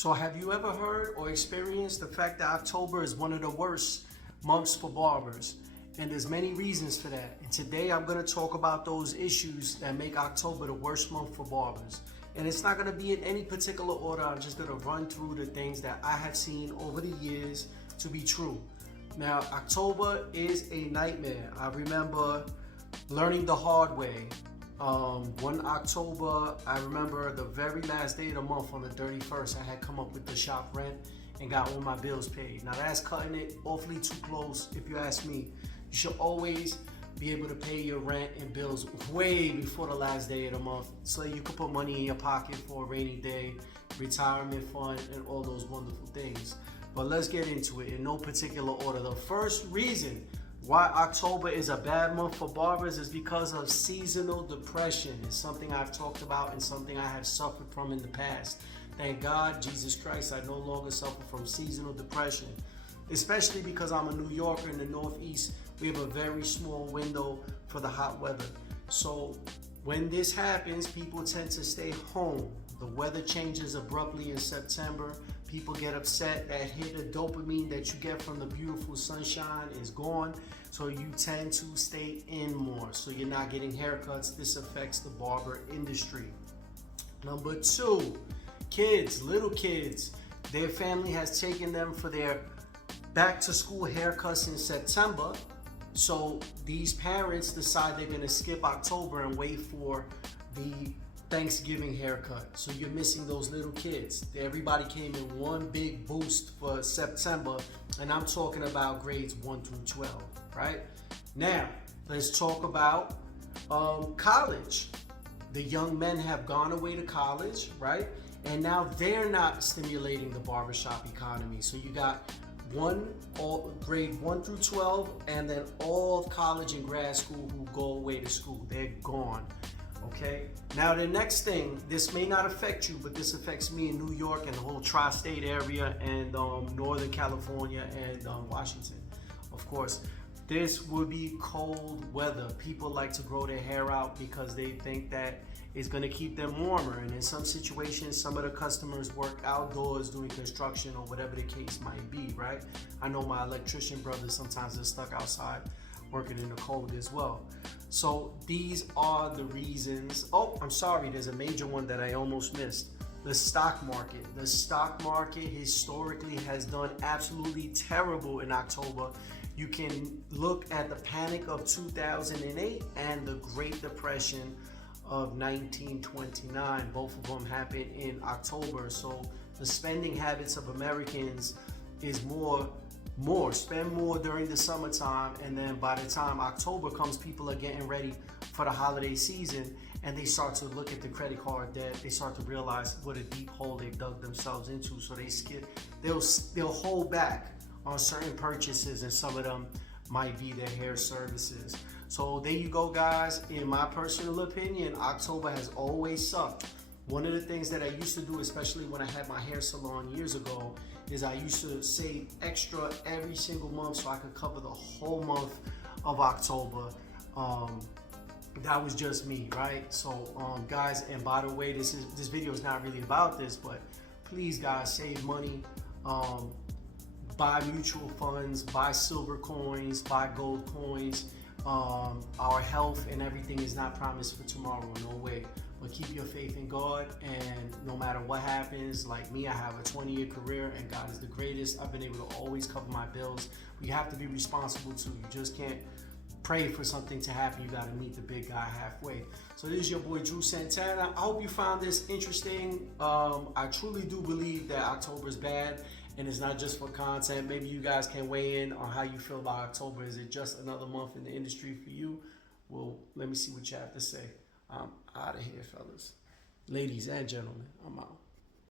So have you ever heard or experienced the fact that October is one of the worst months for barbers? And there's many reasons for that. And today I'm gonna talk about those issues that make October the worst month for barbers. And it's not gonna be in any particular order. I'm just gonna run through the things that I have seen over the years to be true. Now, October is a nightmare. I remember learning the hard way. One October, I remember the very last day of the month on the 31st, I had come up with the shop rent and got all my bills paid. Now that's cutting it awfully too close if you ask me. You should always be able to pay your rent and bills way before the last day of the month so you can put money in your pocket for a rainy day, retirement fund, and all those wonderful things. But let's get into it in no particular order. The first reason why October is a bad month for barbers is because of seasonal depression. It's something I've talked about and something I have suffered from in the past. Thank God, Jesus Christ, I no longer suffer from seasonal depression, especially because I'm a New Yorker in the Northeast. We have a very small window for the hot weather. So when this happens, people tend to stay home. The weather changes abruptly in September. People get upset. That hit of dopamine that you get from the beautiful sunshine is gone. So you tend to stay in more. So you're not getting haircuts. This affects the barber industry. Number two, kids, little kids. Their family has taken them for their back to school haircuts in September. So these parents decide they're gonna skip October and wait for the Thanksgiving haircut. So you're missing those little kids. Everybody came in one big boost for September, and I'm talking about grades 1 through 12, right? Now, let's talk about college. The young men have gone away to college, right? And now they're not stimulating the barbershop economy. So you got grade 1 through 12, and then all of college and grad school who go away to school. They're gone. Okay, now the next thing, this may not affect you, but this affects me in New York and the whole tri-state area and Northern California and Washington. Of course, this would be cold weather. People like to grow their hair out because they think that it's going to keep them warmer. And in some situations, some of the customers work outdoors doing construction or whatever the case might be, right? I know my electrician brothers sometimes are stuck outside working in the cold as well. So these are the reasons. Oh, I'm sorry, there's a major one that I almost missed. The stock market. The stock market historically has done absolutely terrible in October. You can look at the panic of 2008 and the Great Depression of 1929. Both of them happened in October. So the spending habits of Americans is spend more during the summertime, and then by the time October comes, people are getting ready for the holiday season, and they start to look at the credit card debt. They start to realize what a deep hole they dug themselves into, so they'll hold back on certain purchases, and some of them might be their hair services. So there you go, guys. In my personal opinion, October has always sucked. One of the things that I used to do, especially when I had my hair salon years ago, is I used to save extra every single month so I could cover the whole month of October. That was just me, right? So guys, and by the way, this video is not really about this, but please guys, save money, buy mutual funds, buy silver coins, buy gold coins. Our health and everything is not promised for tomorrow, no way. But keep your faith in God, and no matter what happens, like me, I have a 20-year career and God is the greatest. I've been able to always cover my bills. We have to be responsible too. You just can't pray for something to happen. You got to meet the big guy halfway. So this is your boy Drew Santana. I hope you found this interesting. I truly do believe that October is bad, and it's not just for content. Maybe you guys can weigh in on how you feel about October. Is it just another month in the industry for you? Well, let me see what you have to say. I'm out of here, fellas. Ladies and gentlemen, I'm out.